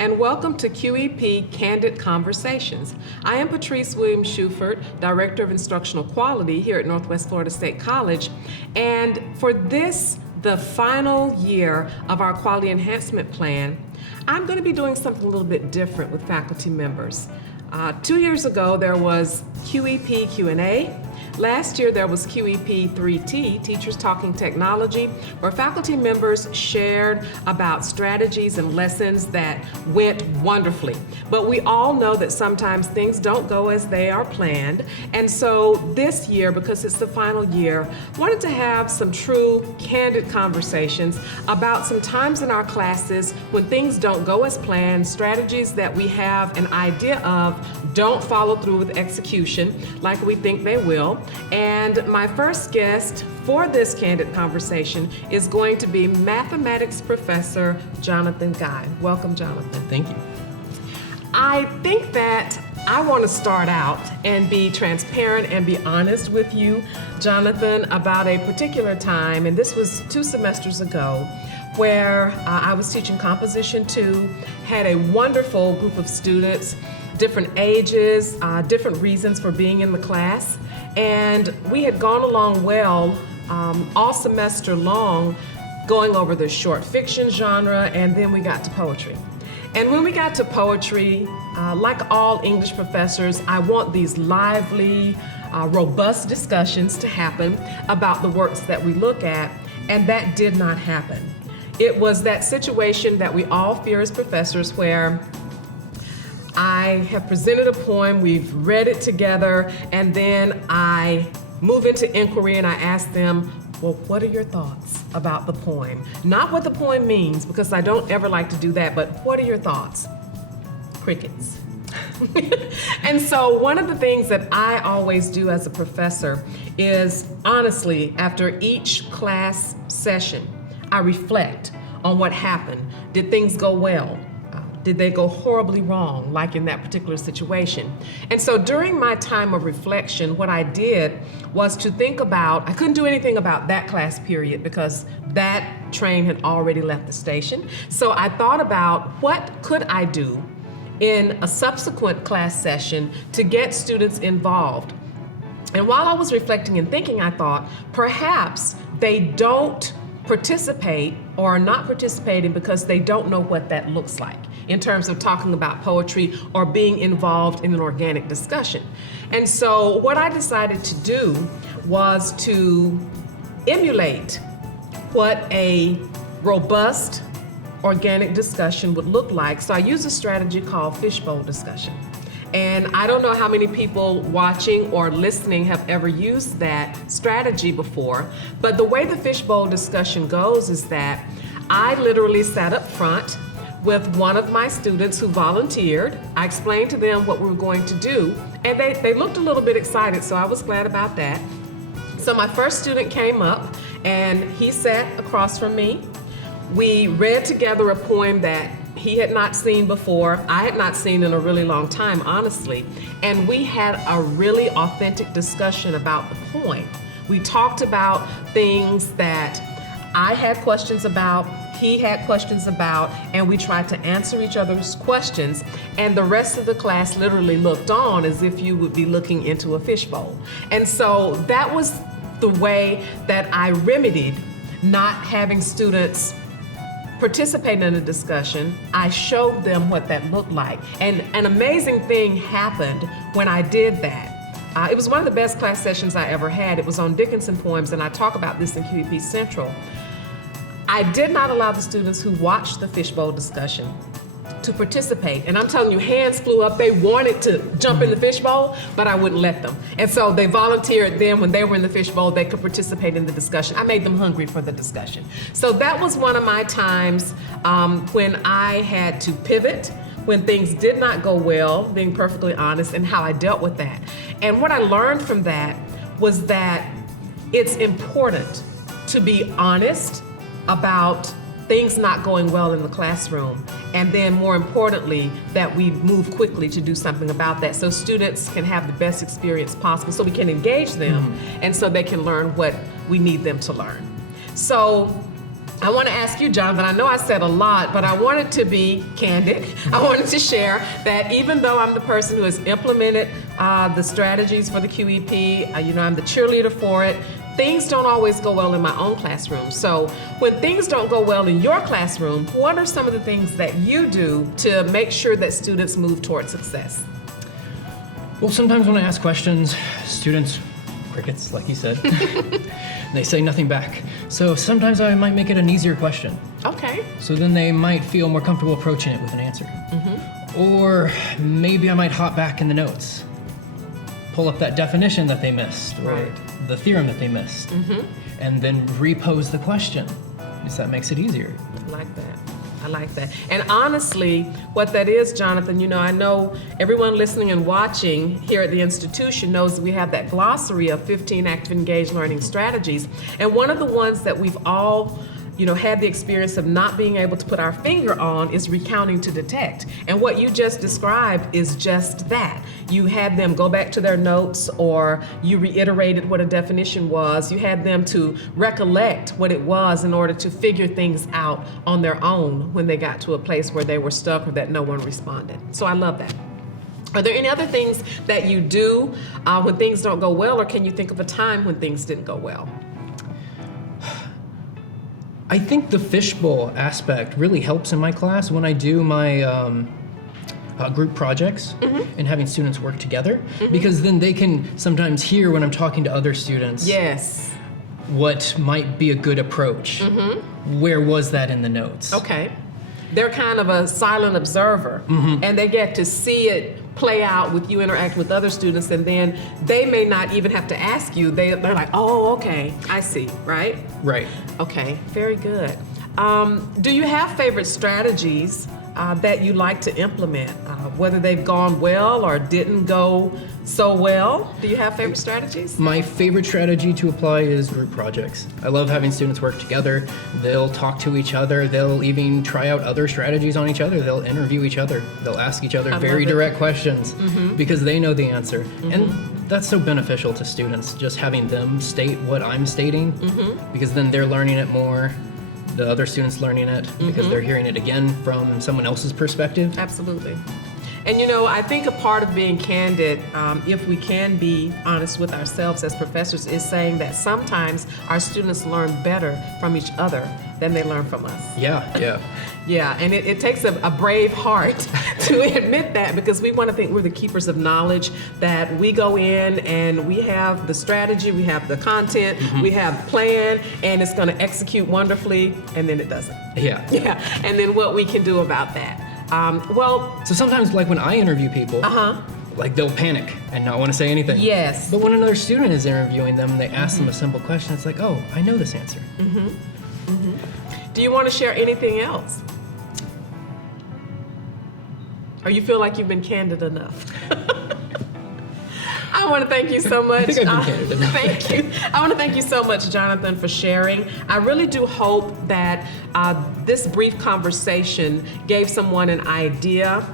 and welcome to QEP Candid Conversations. I am Patrice Williams-Shuford, Director of Instructional Quality here at Northwest Florida State College, and for this, the final year of our Quality Enhancement Plan, I'm going to be doing something a little bit different with faculty members. 2 years ago, there was QEP Q&A. Last year, there was QEP 3T, Teachers Talking Technology, where faculty members shared about strategies and lessons that went wonderfully. But we all know that sometimes things don't go as they are planned. And so this year, because it's the final year, wanted to have some true, candid conversations about some times in our classes when things don't go as planned, strategies that we have an idea of don't follow through with execution like we think they will. And my first guest for this candid conversation is going to be mathematics professor Jonathan Guy. Welcome, Jonathan. Thank you. I think that I want to start out and be transparent and be honest with you, Jonathan, about a particular time, and this was 2 semesters ago, where I was teaching Composition 2, had a wonderful group of students, different ages, different reasons for being in the class. And we had gone along well all semester long, going over the short fiction genre, and then we got to poetry. And when we got to poetry, like all English professors, I want these lively, robust discussions to happen about the works that we look at, and that did not happen. It was that situation that we all fear as professors where I have presented a poem, we've read it together, and then I move into inquiry and I ask them, well, what are your thoughts about the poem? Not what the poem means, because I don't ever like to do that, but what are your thoughts? Crickets. And so one of the things that I always do as a professor is, honestly, after each class session, I reflect on what happened. Did things go well? Did they go horribly wrong, like in that particular situation? And so during my time of reflection, what I did was to think about, I couldn't do anything about that class period because that train had already left the station. So I thought about what could I do in a subsequent class session to get students involved. And while I was reflecting and thinking, I thought perhaps they don't participate or are not participating because they don't know what that looks like in terms of talking about poetry or being involved in an organic discussion. And so what I decided to do was to emulate what a robust organic discussion would look like. So I used a strategy called fishbowl discussion. And I don't know how many people watching or listening have ever used that strategy before, but the way the fishbowl discussion goes is that I literally sat up front with one of my students who volunteered. I explained to them what we were going to do, and they looked a little bit excited, so I was glad about that. So my first student came up, and he sat across from me. We read together a poem that he had not seen before, I had not seen in a really long time, honestly, and we had a really authentic discussion about the poem. We talked about things that I had questions about, he had questions about, and we tried to answer each other's questions, and the rest of the class literally looked on as if you would be looking into a fishbowl. And so that was the way that I remedied not having students participate in a discussion. I showed them what that looked like. And an amazing thing happened when I did that. It was one of the best class sessions I ever had. It was on Dickinson poems, and I talk about this in QEP Central. I did not allow the students who watched the fishbowl discussion to participate. And I'm telling you, hands flew up. They wanted to jump in the fishbowl, but I wouldn't let them. And so they volunteered then when they were in the fishbowl, they could participate in the discussion. I made them hungry for the discussion. So that was one of my times when I had to pivot, when things did not go well, being perfectly honest, and how I dealt with that. And what I learned from that was that it's important to be honest about things not going well in the classroom, and then more importantly, that we move quickly to do something about that so students can have the best experience possible, so we can engage them and so they can learn what we need them to learn. So I want to ask you, Jonathan, I know I said a lot, but I wanted to be candid. I wanted to share that even though I'm the person who has implemented the strategies for the QEP, I'm the cheerleader for it, things don't always go well in my own classroom. So when things don't go well in your classroom, what are some of the things that you do to make sure that students move toward success? Well, sometimes when I ask questions, students, crickets, like you said, they say nothing back. So sometimes I might make it an easier question. Okay. So then they might feel more comfortable approaching it with an answer. Or maybe I might hop back in the notes, pull up that definition that they missed, or the theorem that they missed, and then repose the question, because that makes it easier. I like that. I like that. And honestly, what that is, Jonathan, I know everyone listening and watching here at the institution knows that we have that glossary of 15 active engaged learning strategies. And one of the ones that we've all had the experience of not being able to put our finger on is recounting to detect. And what you just described is just that. You had them go back to their notes, or you reiterated what a definition was. You had them to recollect what it was in order to figure things out on their own when they got to a place where they were stuck or that no one responded. So I love that. Are there any other things that you do when things don't go well, or can you think of a time when things didn't go well? I think the fishbowl aspect really helps in my class when I do my group projects and having students work together, because then they can sometimes hear when I'm talking to other students what might be a good approach. Where was that in the notes? Okay. They're kind of a silent observer, and they get to see it play out with you interacting with other students, and then they may not even have to ask you. They're like, oh, okay, I see, right? Right. Okay, very good. Do you have favorite strategies that you like to implement, whether they've gone well or didn't go so well? Do you have favorite strategies? My favorite strategy to apply is group projects. I love having students work together. They'll talk to each other. They'll even try out other strategies on each other. They'll interview each other. They'll ask each other very direct questions because they know the answer. And that's so beneficial to students, just having them state what I'm stating, because then they're learning it more. The other students learning it because they're hearing it again from someone else's perspective. Absolutely. And I think a part of being candid, if we can be honest with ourselves as professors, is saying that sometimes our students learn better from each other than they learn from us. Yeah. Yeah, and it takes a brave heart to admit that, because we want to think we're the keepers of knowledge, that we go in and we have the strategy, we have the content, we have the plan, and it's going to execute wonderfully, and then it doesn't. Yeah. And then what we can do about that. So sometimes, like when I interview people, like they'll panic and not want to say anything. Yes. But when another student is interviewing them and they ask them a simple question, it's like, oh, I know this answer. Do you want to share anything else? Or you feel like you've been candid enough? I want to thank you so much. I think I've been candid enough. Thank you. I want to thank you so much, Jonathan, for sharing. I really do hope that this brief conversation gave someone an idea,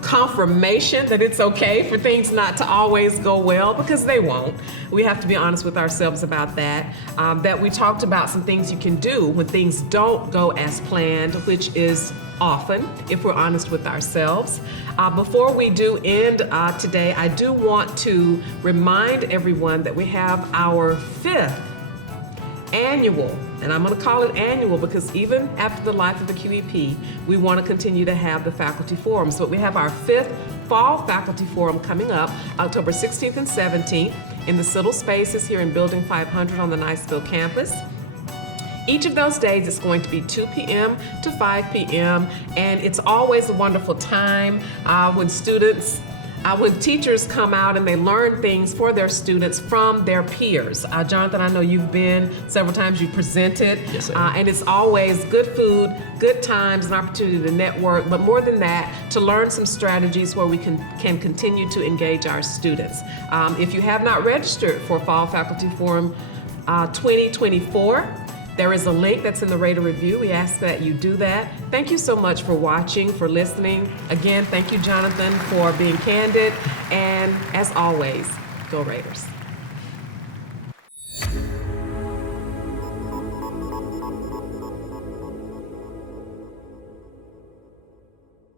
confirmation that it's okay for things not to always go well, because they won't. We have to be honest with ourselves about that. That we talked about some things you can do when things don't go as planned, which is often, if we're honest with ourselves. Before we do end today, I do want to remind everyone that we have our 5th annual, and I'm going to call it annual because even after the life of the QEP, we want to continue to have the faculty forum. So we have our 5th fall faculty forum coming up October 16th and 17th in the Siddle Spaces here in Building 500 on the Niceville campus. Each of those days it's going to be 2 p.m. to 5 p.m. and it's always a wonderful time when teachers come out and they learn things for their students from their peers. Jonathan, I know you've been several times, you presented. Yes, sir. And it's always good food, good times, an opportunity to network, but more than that, to learn some strategies where we can continue to engage our students. If you have not registered for Fall Faculty Forum 2024, there is a link that's in the Rate or Review. We ask that you do that. Thank you so much for watching, for listening. Again, thank you, Jonathan, for being candid. And as always, go Raiders.